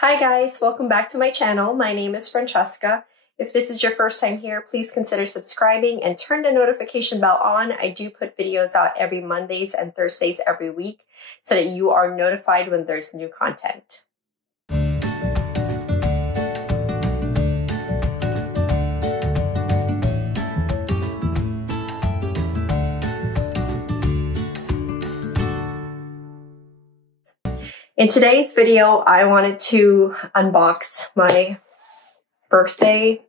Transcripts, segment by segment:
Hi guys, welcome back to my channel. My name is Francesca. If this is your first time here, please consider subscribing and turn the notification bell on. I do put videos out every Mondays and Thursdays every week so that you are notified when there's new content. In today's video, I wanted to unbox my birthday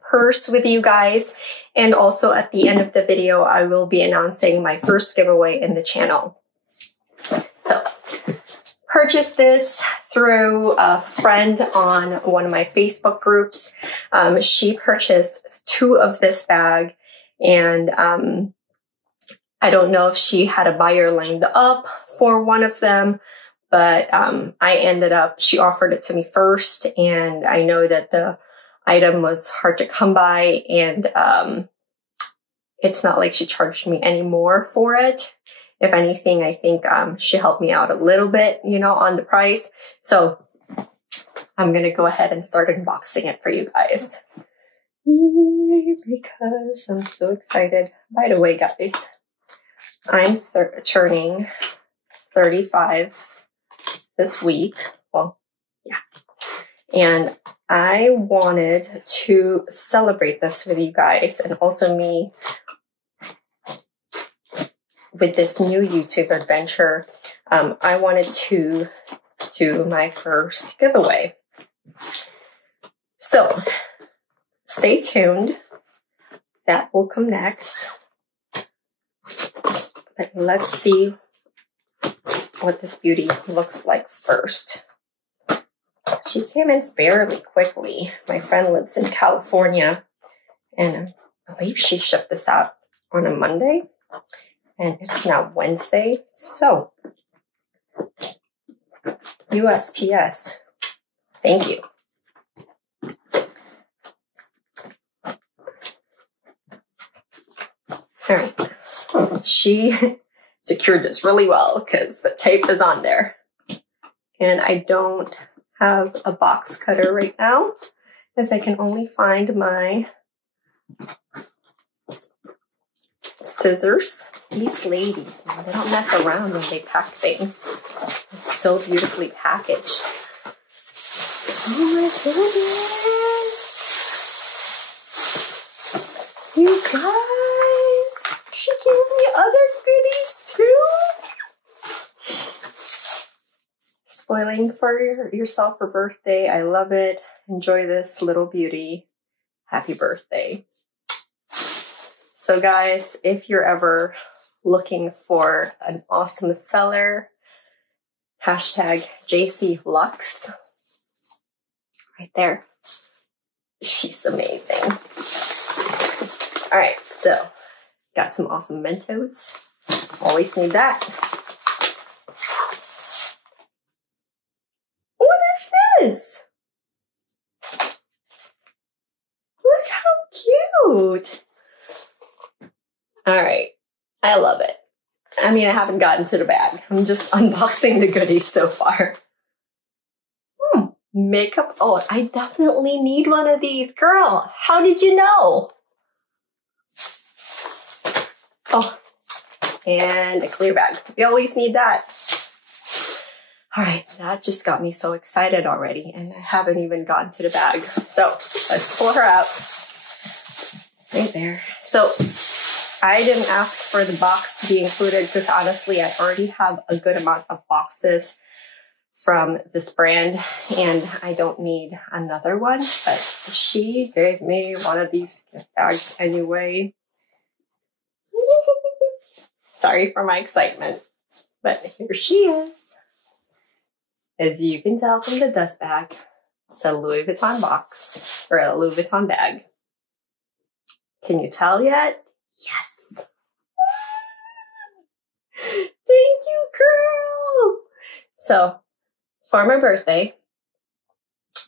purse with you guys. And also at the end of the video, I will be announcing my first giveaway in the channel. So, purchased this through a friend on one of my Facebook groups. She purchased 2 of this bag, and I don't know if she had a buyer lined up for one of them, but she offered it to me first, and I know that the item was hard to come by, and it's not like she charged me any more for it. If anything, I think she helped me out a little bit, on the price. So I'm going to go ahead and start unboxing it for you guys because I'm so excited. By the way, guys, I'm turning 35 this week. Well, yeah. And I wanted to celebrate this with you guys, and also me with this new YouTube adventure. I wanted to do my first giveaway. So stay tuned. That will come next. But let's see what this beauty looks like first. She came in fairly quickly. My friend lives in California, and I believe she shipped this out on a Monday, and it's now Wednesday. So, USPS, thank you. All right. She secured this really well because the tape is on there. And I don't have a box cutter right now, as I can only find my scissors. These ladies, man, they don't mess around when they pack things. It's so beautifully packaged. Oh my goodness! You guys, she gave me other goodies too. Spoiling for yourself for birthday. I love it. Enjoy this little beauty. Happy birthday. So guys, if you're ever looking for an awesome seller, hashtag JC Lux. Right there. She's amazing. All right, so got some awesome Mentos. Always need that. What is this? Look how cute. All right, I love it. I mean, I haven't gotten to the bag. I'm just unboxing the goodies so far. Makeup. Oh, I definitely need one of these. Girl, how did you know? Oh, and a clear bag. We always need that. All right, that just got me so excited already, and I haven't even gotten to the bag. So let's pull her out. Right there. So I didn't ask for the box to be included because honestly, I already have a good amount of boxes from this brand, and I don't need another one, but she gave me one of these gift bags anyway. Sorry for my excitement, but here she is. As you can tell from the dust bag, it's a Louis Vuitton box, or a Louis Vuitton bag. Can you tell yet? Yes. Thank you, girl. So, for my birthday,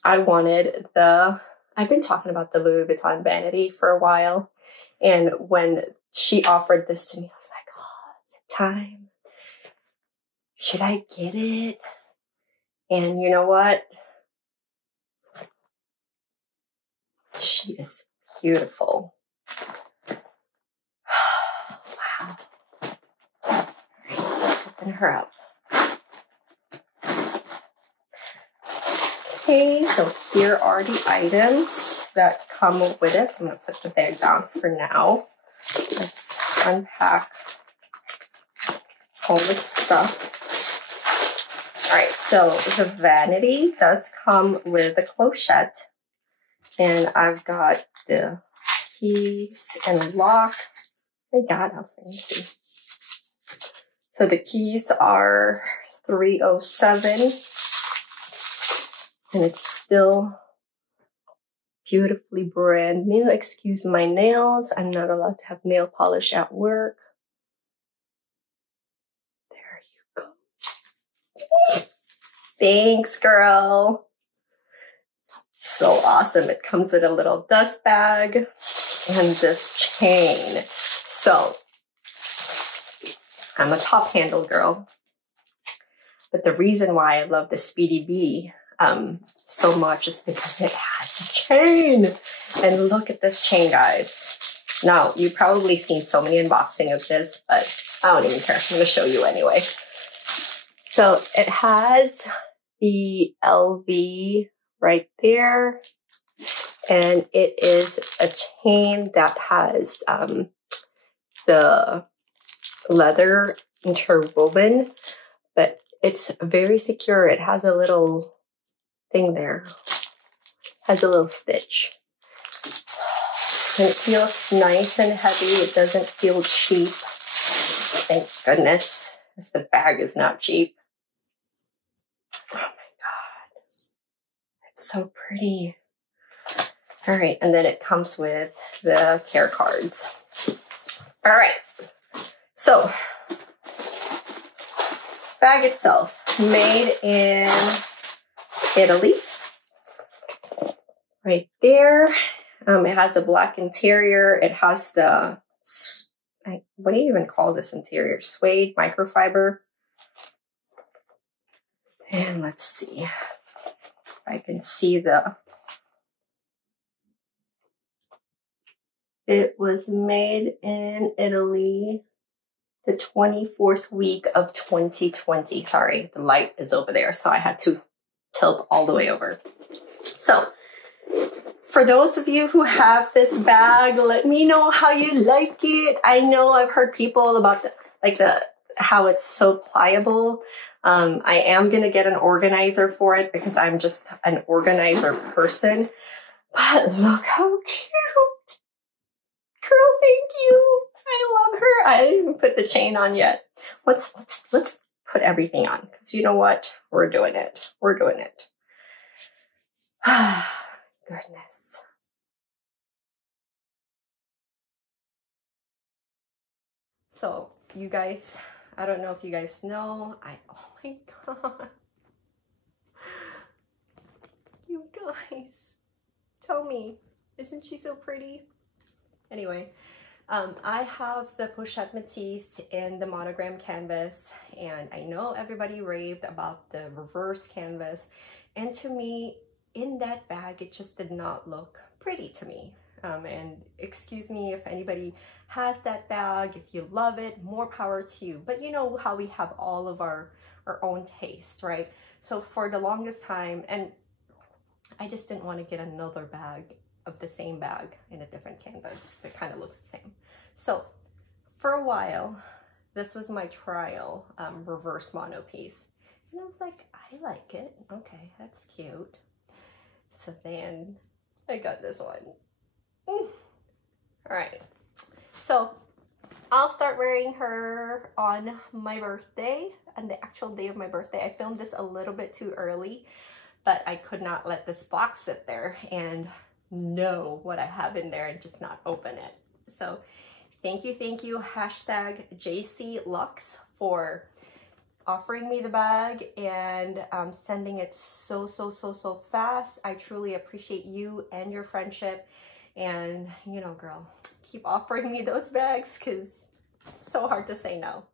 I've been talking about the Louis Vuitton Vanity for a while. And when she offered this to me, I was like, oh, is it time? Should I get it? And you know what? She is beautiful. Wow. All right, open her up. Okay, so here are the items that come with it. So I'm gonna put the bag down for now. Let's unpack all the stuff. All right, so the vanity does come with a clochette, and I've got the keys and lock. I got how fancy. So the keys are 307, and it's still beautifully brand new. Excuse my nails. I'm not allowed to have nail polish at work. There you go. Thanks, girl. So awesome. It comes with a little dust bag and this chain. So I'm a top handle girl, but the reason why I love the Speedy Bee so much is because it has a chain. And look at this chain, guys. Now, you've probably seen so many unboxing of this, but I don't even care. I'm going to show you anyway. So it has the LV right there, and it is a chain that has the leather interwoven, but it's very secure. It has a little thing there, has a little stitch, and it feels nice and heavy. It doesn't feel cheap. Thank goodness, because the bag is not cheap. Oh my God, it's so pretty. All right, and then it comes with the care cards. All right, so bag itself, made in Italy, right there. It has a black interior. It has the, what do you even call this interior? Suede microfiber. And let's see if I can see the, it was made in Italy the 24th week of 2020. Sorry, the light is over there, so I had to tilt all the way over. So for those of you who have this bag, let me know how you like it. I know I've heard people about how it's so pliable. I am going to get an organizer for it because I'm just an organizer person. But look how cute. Girl, thank you. I love her. I didn't even put the chain on yet. Let's put everything on, because you know what? We're doing it. We're doing it. Goodness. So you guys, I don't know if you guys know, oh my God. You guys, tell me, isn't she so pretty? Anyway, I have the Pochette Matisse in the monogram canvas, and I know everybody raved about the reverse canvas, and to me, in that bag, it just did not look pretty to me. And excuse me if anybody has that bag, if you love it, more power to you. But you know how we have all of our own taste, right? So for the longest time, and I just didn't want to get another bag of the same bag in a different canvas that kind of looks the same. So for a while, this was my trial reverse mono piece. And I was like, I like it. Okay, that's cute. So then I got this one. All right, so I'll start wearing her on my birthday, on the actual day of my birthday. I filmed this a little bit too early, but I could not let this box sit there and know what I have in there and just not open it. So thank you, hashtag JC Luxe, for offering me the bag and sending it so fast. I truly appreciate you and your friendship. And you know, girl, keep offering me those bags because it's so hard to say no.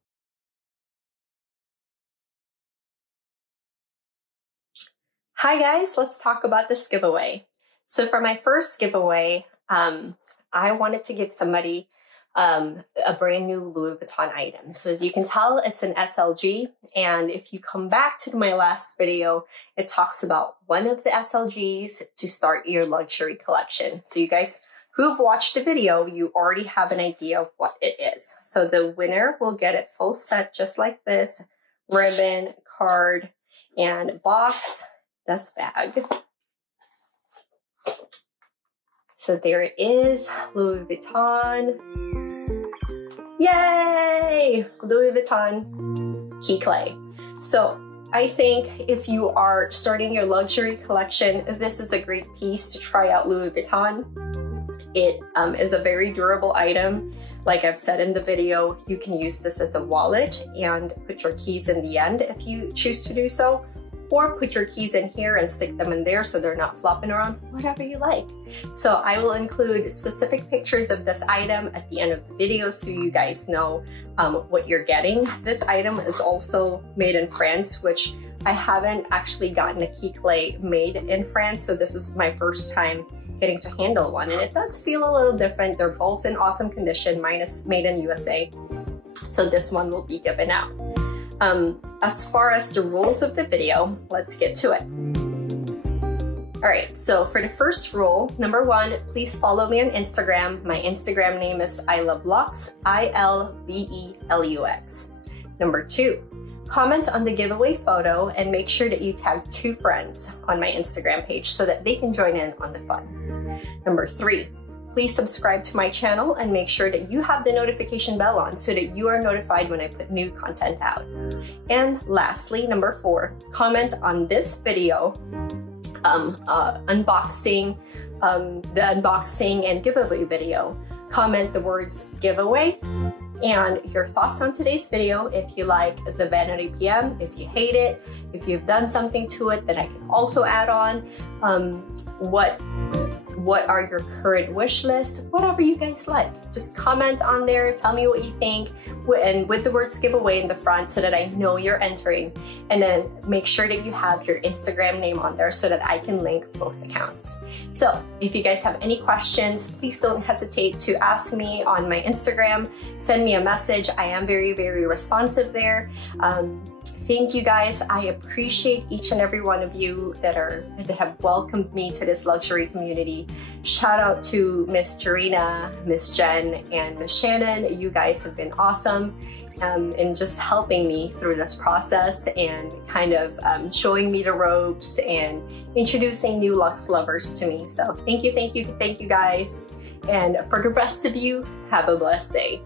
Hi guys, let's talk about this giveaway. So for my first giveaway, I wanted to give somebody a brand new Louis Vuitton item. So as you can tell, it's an SLG. And if you come back to my last video, it talks about one of the SLGs to start your luxury collection. So you guys who've watched the video, you already have an idea of what it is. So the winner will get it full set just like this: ribbon, card, and box, this bag. So there it is, Louis Vuitton. Yay! Louis Vuitton key clay. So I think if you are starting your luxury collection, this is a great piece to try out Louis Vuitton. It is a very durable item. Like I've said in the video, you can use this as a wallet and put your keys in the end if you choose to do so, or put your keys in here and stick them in there so they're not flopping around, whatever you like. So I will include specific pictures of this item at the end of the video so you guys know what you're getting. This item is also made in France, which I haven't actually gotten a key clay made in France, so this was my first time getting to handle one, and it does feel a little different. They're both in awesome condition. Mine is made in USA, so this one will be given out. As far as the rules of the video, let's get to it. All right, so for the first rule, number 1, please follow me on Instagram. My Instagram name is ILVELUX, ILVELUX. Number 2, comment on the giveaway photo and make sure that you tag 2 friends on my Instagram page so that they can join in on the fun. Number 3, please subscribe to my channel and make sure that you have the notification bell on so that you are notified when I put new content out. And lastly, number 4, comment on this video, the unboxing and giveaway video. Comment the words giveaway and your thoughts on today's video. If you like the Vanity PM, if you hate it, if you've done something to it that I can also add on, what are your current wish list, whatever you guys like. Just comment on there, tell me what you think, and with the words giveaway in the front so that I know you're entering. And then make sure that you have your Instagram name on there so that I can link both accounts. So if you guys have any questions, please don't hesitate to ask me on my Instagram. Send me a message. I am very, very responsive there. Thank you guys. I appreciate each and every one of you that have welcomed me to this luxury community. Shout out to Miss Tarina, Miss Jen, and Miss Shannon. You guys have been awesome in just helping me through this process and kind of showing me the ropes and introducing new luxe lovers to me. So thank you guys. And for the rest of you, have a blessed day.